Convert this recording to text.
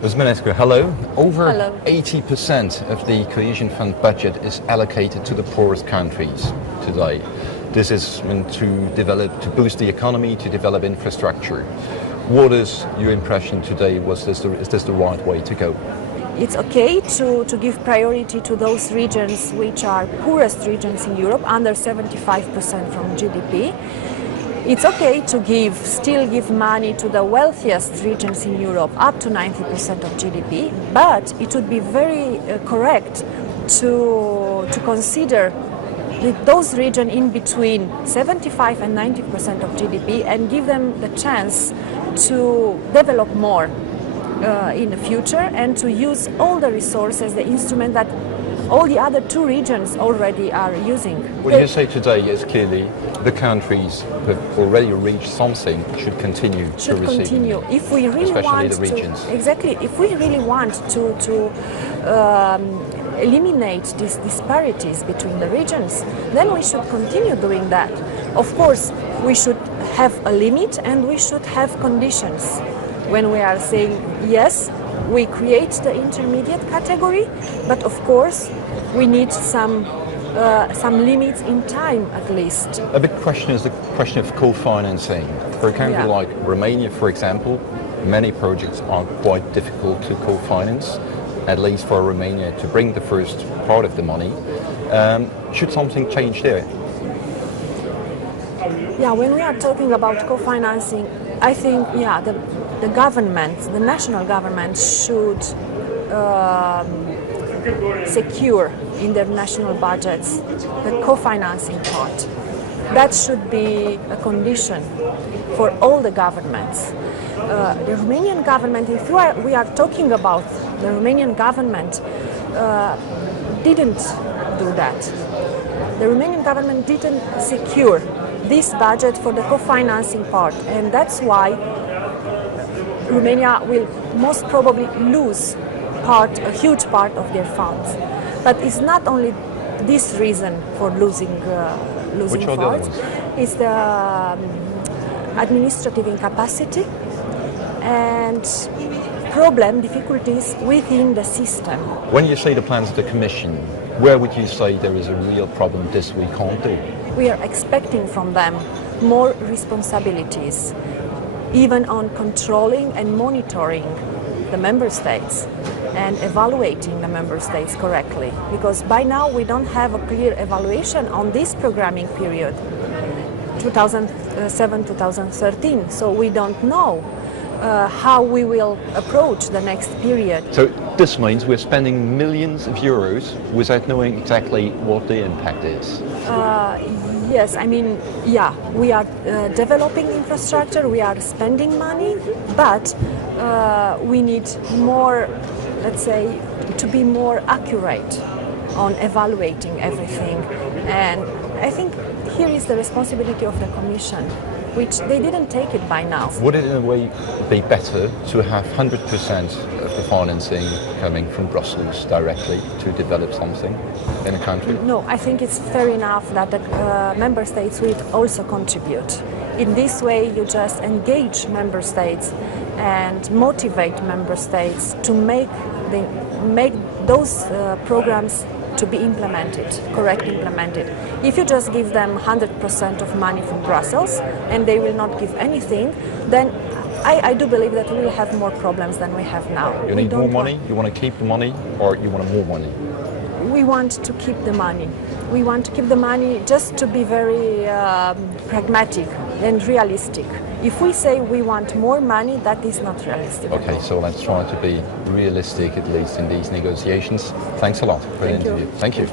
Ms. Manescu, hello. Over Hello. 80% of the cohesion fund budget is allocated to the poorest countries today. This is meant to boost the economy, to develop infrastructure. What is your impression today? Is this the right way to go? It's okay to give priority to those regions which are poorest regions in Europe, under 75% from GDP. It's okay to still give money to the wealthiest regions in Europe, up to 90% of GDP, but it would be very correct to consider those regions in between 75 and 90% of GDP and give them the chance to develop more in the future and to use all the resources, the instrument that all the other two regions already are using. What you say today is clearly the countries that have already reached something should continue to receive. If we really especially want the regions. if we really want to eliminate these disparities between the regions, then we should continue doing that. Of course, we should have a limit and we should have conditions. When we are saying yes, we create the intermediate category, but of course we need some limits in time at least. A big question is the question of co-financing. For a country like Romania, for example, many projects are quite difficult to co-finance, at least for Romania to bring the first part of the money. Should something change there? Yeah, when we are talking about co-financing, I think the government, the national government should secure in their national budgets the co-financing part. That should be a condition for all the governments. The Romanian government, if we are talking about the Romanian government, didn't do that. The Romanian government didn't secure this budget for the co-financing part, and that's why Romania will most probably lose a huge part of their funds. But it's not only this reason for losing funds. It's the administrative incapacity and difficulties within the system. When you say the plans of the Commission, where would you say there is a real problem this we can't do? We are expecting from them more responsibilities, even on controlling and monitoring the member states and evaluating the member states correctly. Because by now we don't have a clear evaluation on this programming period, 2007-2013, so we don't know how we will approach the next period. So this means we're spending millions of euros without knowing exactly what the impact is. Yes, I mean, we are developing infrastructure, we are spending money, but we need more, let's say, to be more accurate on evaluating everything. And I think here is the responsibility of the Commission, which they didn't take it by now. Would it in a way be better to have 100% of the financing coming from Brussels directly to develop something in a country? No, I think it's fair enough that the member states will also contribute. In this way, you just engage member states and motivate member states to make those programs to be correctly implemented. If you just give them 100% of money from Brussels and they will not give anything, then I do believe that we will have more problems than we have now. You need more money? You want to keep the money, or you want more money? We want to keep the money. We want to keep the money just to be very pragmatic and realistic. If we say we want more money, that is not realistic. Okay, so let's try to be realistic, at least in these negotiations. Thanks a lot for the interview. Thank you.